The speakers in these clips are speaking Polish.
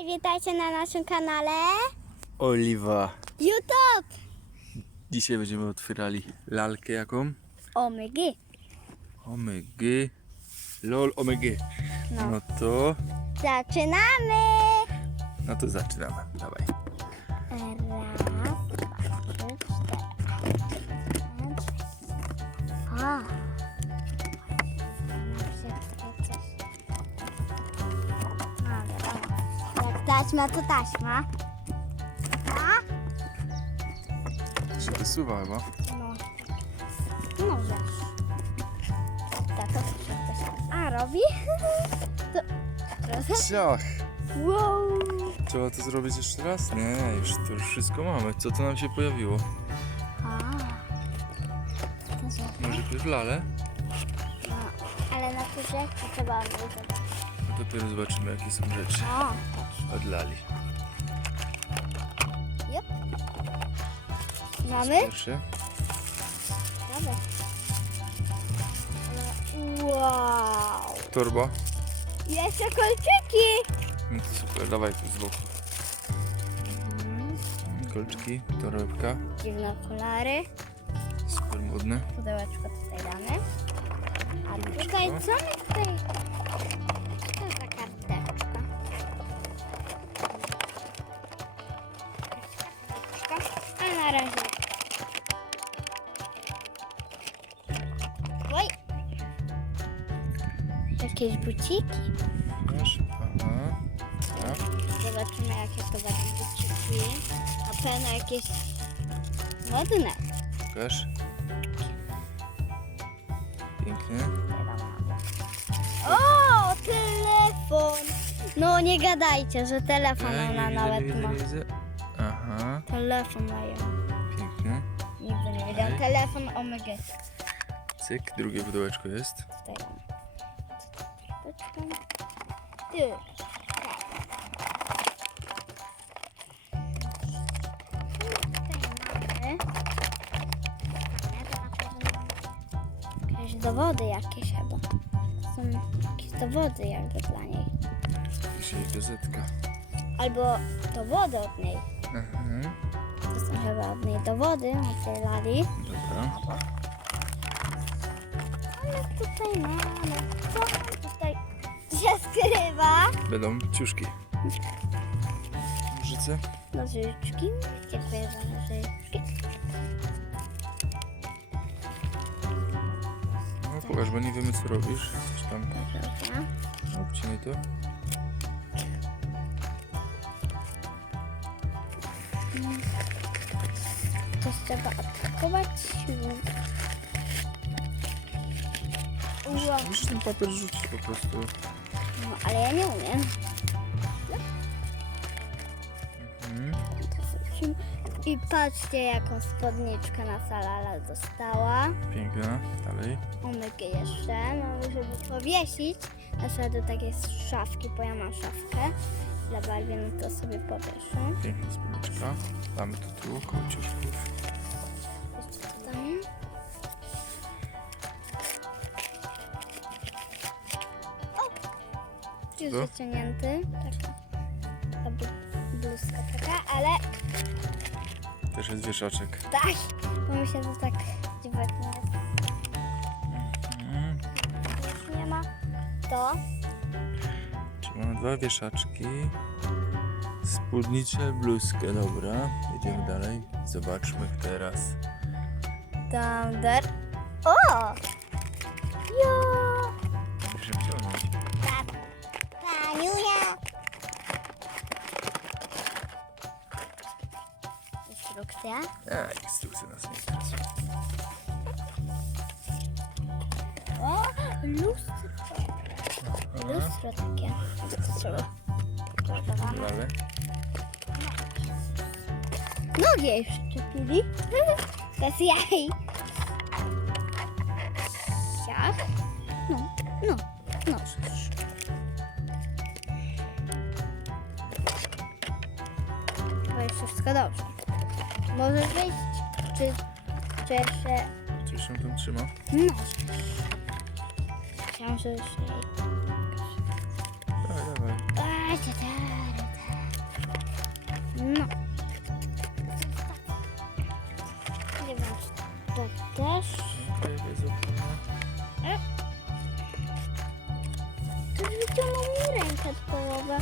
Hej, witajcie na naszym kanale Oliwa. YouTube! Dzisiaj będziemy otwierali lalkę jaką? Omygy. Omega. LOL omega. No. No to, Zaczynamy! no to zaczynamy. Dawaj. Raz, taśma, to taśma. A? Się wysuwa chyba. No. Możesz. Tato też. A, robi? To. Ciach. Wow! Trzeba to zrobić jeszcze raz? Nie, już to już wszystko mamy. Co to nam się pojawiło? A. To. Może w lale? No, ale na te rzeczy trzeba wyjść. No dopiero zobaczymy jakie są rzeczy O. od lali. Yep. Mamy? Pierwsze. Mamy. Wow! Torba. Jeszcze kolczyki! No to super, dawaj tu z boku. Kolczki, torebka. Dziwne okulary. Super modne. Pudełeczko tutaj damy. A tutaj, co my Jakieś buciki. Masz? Aha. Tak. Zobaczymy jakie to będą buciki. Na pewno jakieś modne. Pokaż. Pięknie. O, telefon! No nie gadajcie, że telefon Ej, ona widzę, nawet widzę, ma. widzę. Aha, Telefon mają. pięknie. Nigdy nie wiedziałam. Telefon Omega. Cyk, drugie pudełeczko jest. Poczekam. Ty. Jakieś dowody jakieś chyba. Są jakieś dowody jakby dla niej. Dzisiaj gazetka. Albo dowody od niej. Aha, To są chyba od niej dowody lali. dobra. Ale tutaj mamy. Co tutaj się skrywa? Będą ciuszki. Nożyce. Nożyczki. Dziękuję za nożyczki. No pokaż, bo nie wiemy co robisz. Coś tam. Dobra. No, obcinaj to. Coś trzeba odpakować. Wow. Musisz ten papier rzucić po prostu. Ale ja nie umiem. Mhm. I patrzcie, jaką spodniczkę na salala dostała. Piękna. Dalej. Omykę jeszcze, no żeby powiesić. Na przykład do takiej szafki, bo ja mam szafkę dla Barbie, no to sobie powieszę. Piękna spódniczka. Damy to tu, koło Co? wyciągnięty. Taka, taka blu- bluzka taka, ale Też jest wieszaczek. tak, bo mi się to tak dziwnie Mhm. już nie ma. To Czyli mamy dwa wieszaczki. Spódnicę, bluzkę, dobra. Jedziemy dalej. Zobaczmy teraz. Thunder. O! Instrukcja. A, instrukcje nas nie interesują. O! Lustro. Lustro takie. Nogi jej szczepili. Jaj. Siach. No, no, no. Chyba jest wszystko dobrze. Możesz wyjść? Czy, czy jeszcze... coś się tam trzyma. No. Chciałam, że już jej... Dawaj, dawaj. A, ta, ta, ta. No. Nie wiem, czy to też. Okej, jest opona. To wyciągnął mi rękę połowę.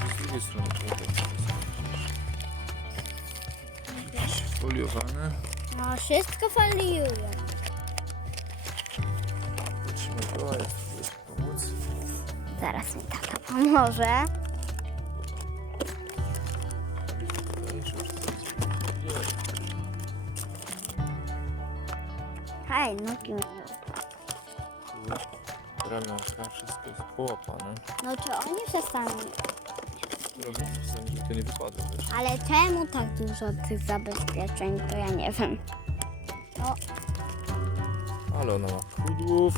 Może Z drugiej strony trzeba tak Jakieś foliowane. No, wszystko faliują. Patrzymy to, a ja spróbuję ci pomóc. Zaraz mi tata pomoże. Hej, nogi mi Ramionka, wszystko jest połapane. No czy oni przestaną? Czasami, żeby to nie wypadło. Ale czemu tak dużo tych zabezpieczeń, to ja nie wiem. O, Ale ona ma pudłów.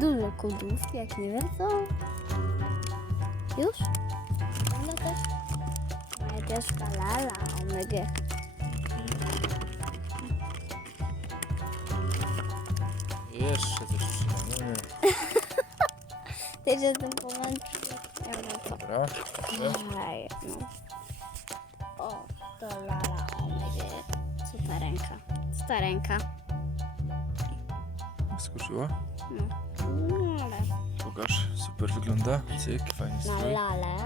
dużo kudów, jak nie wiem co. Już? Ale też. Najpierw lala, omega. Jeszcze coś trzeba. No nie. Ty z tym pomęczył. Dobra, to. No. O, to lala, omega. Co ta ręka? Co ta ręka? Skurczyła? No. No, ale Pokaż. Super wygląda. Cyk, fajny na strój. lalę.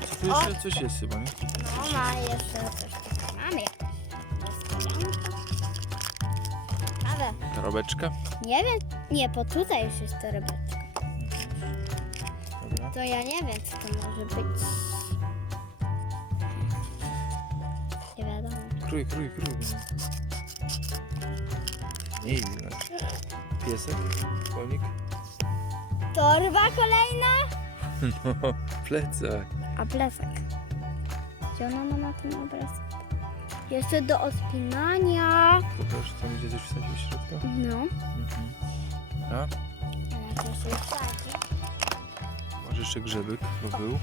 Co tu jeszcze coś jest chyba, nie? No ma jeszcze coś takiego. Mam jakąś niespodziankę. Ale Torobeczka. nie wiem, nie, bo tutaj już jest torebeczka. To ja nie wiem, co to może być. Nie wiadomo. Krój, krój, krój. Nie. Piesek, konik. Torba kolejna? No, plecak. A plecak. Gdzie ona ma na tym obrazku? Jeszcze do odpinania. Pokaż, tam idzie coś wsadzić w środka. No. Mhm. Dobra. Ale to się wsadzi. Jeszcze grzebyk, bo był.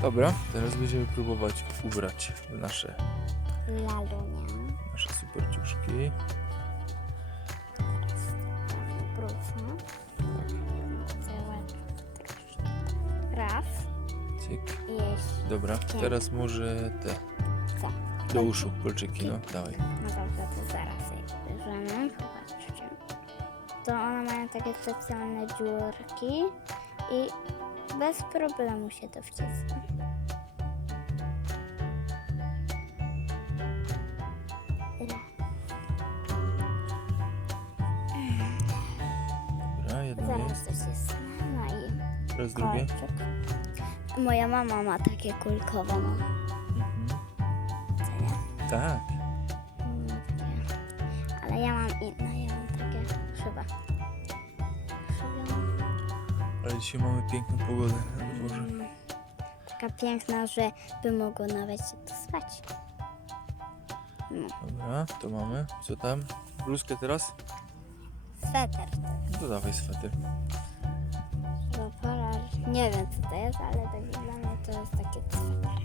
Dobra, teraz będziemy próbować ubrać w nasze, Lalunia. nasze super ciuszki. Brusa. Raz. Cyk. Dobra, teraz może te Co? do uszu kolczyki, no dawaj. No dobrze, to zaraz je bierzemy. Zobaczcie. To one mają takie specjalne dziurki i bez problemu się to wciska. Dobra, jedno Zaraz jest. coś jest. I Teraz drugie. kolczyk. Moja mama ma takie kulkowe, no. Mhm. Co nie? Tak. Takie. Ale ja mam inne, Ale dzisiaj mamy piękną pogodę na dworze. Taka piękna, że by mogło nawet się tu spać. No, Dobra, to mamy. Co tam? Bluzkę teraz? sweter. No to dawaj sweter. Bo pora, nie wiem co to jest, ale tak dla mnie to jest takie sweter.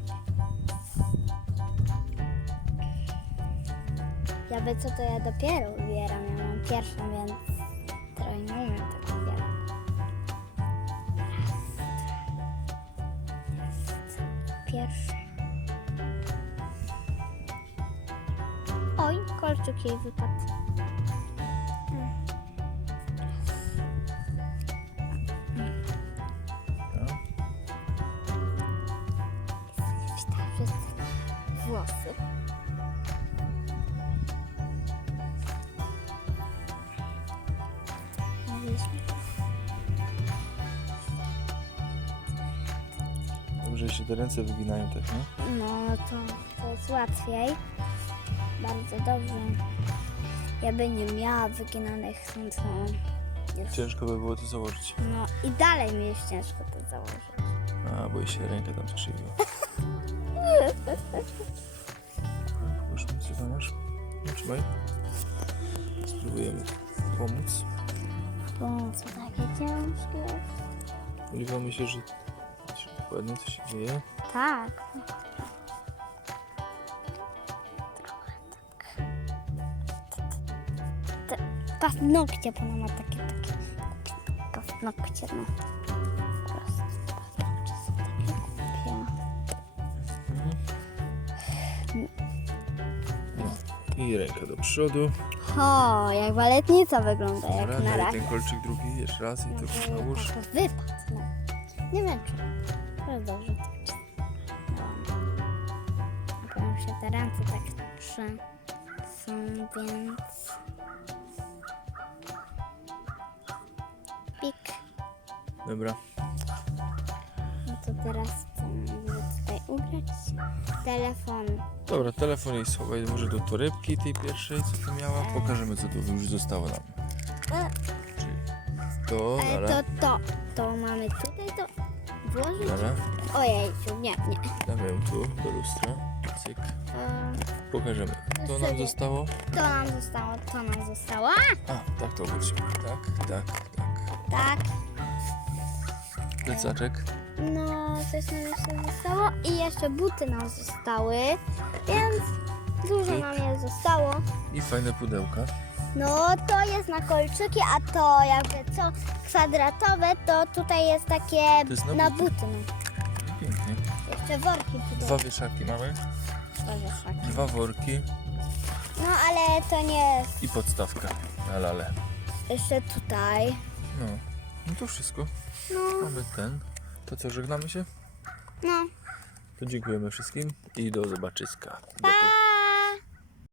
Ja by co to ja dopiero ubieram, ja mam pierwszą, więc Pierwszy. Oj, kolczyk jej wypadł. Wstawię włosy. Dobrze się te ręce wyginają tak, nie? No to, to jest łatwiej. Bardzo dobrze. Ja by nie miała wyginanych no. Jest- Ciężko by było to założyć. No i dalej mi jest ciężko to założyć. A, bo jej się ręka tam skrzywiła. Już mi co tam masz? No, trzymaj. Spróbujemy pomóc. Co takie ciężkie? Oliwa myślę, że że dokładnie co się dzieje. Tak. Trochę tak. Paznokcie, bo ona ma takie, takie, paznokcie, no. Paznokcie głupie. I ręka do przodu. O, jak baletnica wygląda, jak Dobra, na daj razie. ten kolczyk drugi, jeszcze raz i to już nałóż. Tak wypadł, no. Nie wiem czy. Ale dobrze A powiem się te ręce tak trzy są, więc... Pik. Dobra. No to teraz tutaj ubrać? Telefon. Dobra, telefon jej schowaj może do torebki tej pierwszej, co tu miała. Pokażemy, co tu już zostało nam. E, Czyli to, e, dobra, to, to, to mamy tutaj włożyć? dobra. Ojejciu, nie, nie. Damy ją tu, do lustra. Cyk. Pokażemy. To nam zostało. to nam zostało, to nam zostało. A, tak to obrócimy. Tak, tak, tak. Tak. Pleczaczek. No, coś nam jeszcze zostało i jeszcze buty nam zostały, więc dużo nam je zostało. I fajne pudełka. No, to jest na kolczyki, a to jakby co kwadratowe, to tutaj jest takie To jest na na buty. Pięknie. Jeszcze worki Dwa wieszaki mamy. Dwa wieszaki. Dwa worki No, ale to nie jest i podstawka na lale. jeszcze tutaj. No, no to wszystko. No, Mamy ten. To co, żegnamy się? no. To dziękujemy wszystkim i do zobaczyska. Do!